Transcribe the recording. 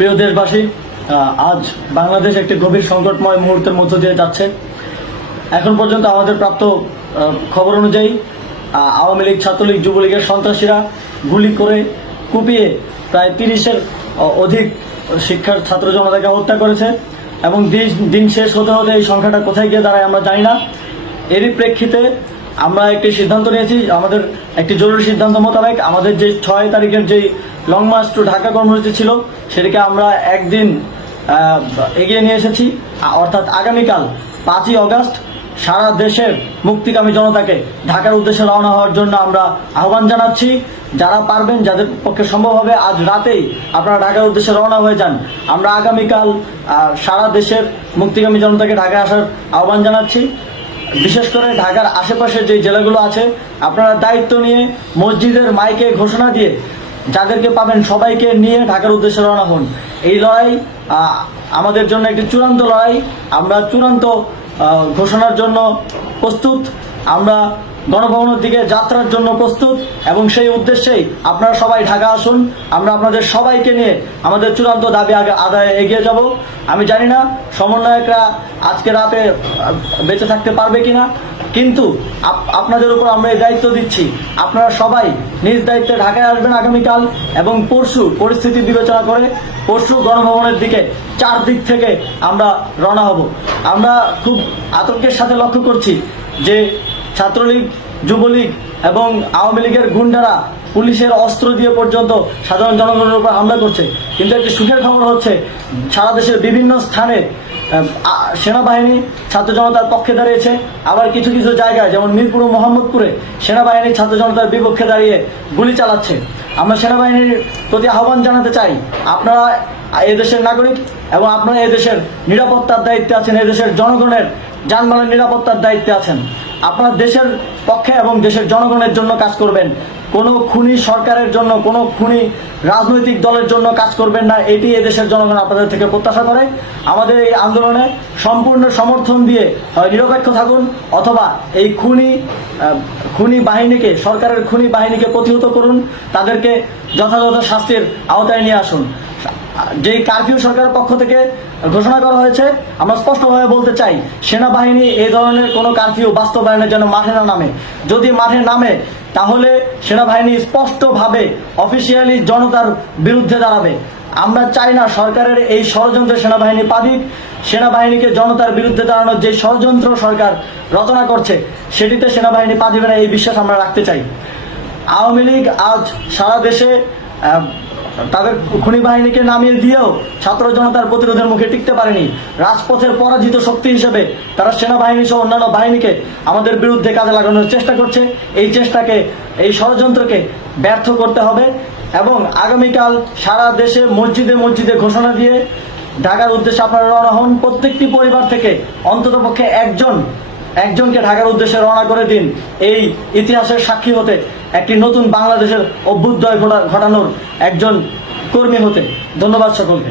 প্রিয় দেশবাসী, আজ বাংলাদেশ একটি গভীর সংকটময় মুহূর্তের মধ্য দিয়ে যাচ্ছে। এখন পর্যন্ত আমাদের প্রাপ্ত খবর অনুযায়ী আওয়ামী লীগ, ছাত্রলীগ, যুবলীগের সন্ত্রাসীরা গুলি করে কুপিয়ে প্রায় 30-এর অধিক শিক্ষার ছাত্র জনতাকে হত্যা করেছে এবং দিন শেষ হতে হতে এই সংখ্যাটা কোথায় গিয়ে দাঁড়ায় আমরা জানি না। এরই প্রেক্ষিতে আমরা একটি সিদ্ধান্ত নিয়েছি। আমাদের একটি জরুরি সিদ্ধান্ত মোতাবেক আমাদের যে 6 তারিখের যেই লং মার্চ টু ঢাকা কর্মসূচি ছিল সেটাকে আমরা একদিন এগিয়ে নিয়ে এসেছি, অর্থাৎ আগামীকাল 5ই অগস্ট সারা দেশের মুক্তিকামী জনতাকে ঢাকার উদ্দেশ্যে রওনা হওয়ার জন্য আমরা আহ্বান জানাচ্ছি। যারা পারবেন, যাদের পক্ষে সম্ভব হবে, আজ রাতেই আপনারা ঢাকার উদ্দেশ্যে রওনা হয়ে যান। আমরা আগামীকাল সারা দেশের মুক্তিকামী জনতাকে ঢাকায় আসার আহ্বান জানাচ্ছি। বিশেষ করে ঢাকার আশেপাশের যে জেলাগুলো আছে, আপনারা দায়িত্ব নিয়ে মসজিদের মাইকে ঘোষণা দিয়ে যাদেরকে পাবেন সবাইকে নিয়ে ঢাকার উদ্দেশ্যে রওনা হন। এই লড়াই আমাদের জন্য একটি চূড়ান্ত লড়াই। আমরা চূড়ান্ত ঘোষণার জন্য প্রস্তুত, আমরা গণভবনের দিকে যাত্রার জন্য প্রস্তুত এবং সেই উদ্দেশ্যেই আপনারা সবাই ঢাকা আসুন। আমরা আপনাদের সবাইকে নিয়ে আমাদের চূড়ান্ত দাবি আদায়ে এগিয়ে যাব। আমি জানি না সমন্বয়করা আজকে রাতে বেঁচে থাকতে পারবে কিনা, কিন্তু আপনাদের উপর আমরা এই দায়িত্ব দিচ্ছি। আপনারা সবাই নিজ দায়িত্বে ঢাকায় আসবেন আগামীকাল এবং পরশু পরিস্থিতি বিবেচনা করে পরশু গণভবনের দিকে 4 দিক থেকে আমরা রওনা হব। আমরা খুব আতঙ্কের সাথে লক্ষ্য করছি যে ছাত্রলীগ, যুবলীগ এবং আওয়ামী লীগের গুন্ডারা পুলিশের অস্ত্র দিয়ে পর্যন্ত সাধারণ জনগণের উপর হামলা করছে। কিন্তু একটি সুখের খবর হচ্ছে, সারা দেশের বিভিন্ন স্থানে সেনাবাহিনী ছাত্র জনতার পক্ষে দাঁড়িয়েছে। আবার কিছু কিছু জায়গায় যেমন মিরপুর ও মোহাম্মদপুরে সেনাবাহিনী ছাত্র জনতার বিপক্ষে দাঁড়িয়ে গুলি চালাচ্ছে। আমরা সেনাবাহিনীর প্রতি আহ্বান জানাতে চাই, আপনারা এদেশের নাগরিক এবং আপনারা এদেশের নিরাপত্তার দায়িত্বে আছেন, এদেশের জনগণের যানবাহনের নিরাপত্তার দায়িত্বে আছেন। আপনারা দেশের পক্ষে এবং দেশের জনগণের জন্য কাজ করবেন। কোনো খুনি সরকারের জন্য, কোনো খুনি রাজনৈতিক দলের জন্য কাজ করবেন না। এটি এদেশের জনগণ আপনাদের থেকে প্রত্যাশা করে। আমাদের এই আন্দোলনে সম্পূর্ণ সমর্থন দিয়ে হয় নিরপেক্ষ থাকুন, অথবা এই খুনি বাহিনীকে, সরকারের খুনি বাহিনীকে প্রতিহত করুন, তাদেরকে যথাযথ শাস্তির আওতায় নিয়ে আসুন। যে কারফিউ সরকারের পক্ষ থেকে ঘোষণা করা হয়েছে, আমরা স্পষ্টভাবে বলতে চাই, সেনাবাহিনী এই ধরনের কোনো কারফিউ বাস্তবায়নের জন্য মাঠে না নামে। যদি মাঠে নামে তাহলে সেনাবাহিনী স্পষ্টভাবে অফিসিয়ালি জনতার বিরুদ্ধে দাঁড়াবে। আমরা চাই না সরকারের এই ষড়যন্ত্রে সেনাবাহিনী পা দিক। সেনাবাহিনীকে জনতার বিরুদ্ধে দাঁড়ানোর যে ষড়যন্ত্র সরকার রচনা করছে সেটিতে সেনাবাহিনী পা দিবে না, এই বিশ্বাস আমরা রাখতে চাই। আওয়ামী লীগ আজ সারা দেশে তাদের খুনি বাহিনীকে নামিয়ে দিয়েও ছাত্র জনতার প্রতিরোধের মুখে টিকতে পারেনি। রাজপথের পরাজিত শক্তি হিসেবে তারা সেনাবাহিনী সহ অন্যান্য বাহিনীকে আমাদের বিরুদ্ধে কাজে লাগানোর চেষ্টা করছে। এই চেষ্টাকে, এই ষড়যন্ত্রকে ব্যর্থ করতে হবে এবং আগামীকাল সারা দেশে মসজিদে মসজিদে ঘোষণা দিয়ে ঢাকার উদ্দেশ্যে আপনারা রওনা হন। প্রত্যেকটি পরিবার থেকে অন্ততপক্ষে একজনকে ঢাকার উদ্দেশ্যে রওনা করে দিন, এই ইতিহাসের সাক্ষী হতে, একটি নতুন বাংলাদেশের অভ্যুদয় ঘটানোর একজন কর্মী হতে। ধন্যবাদ সকলকে।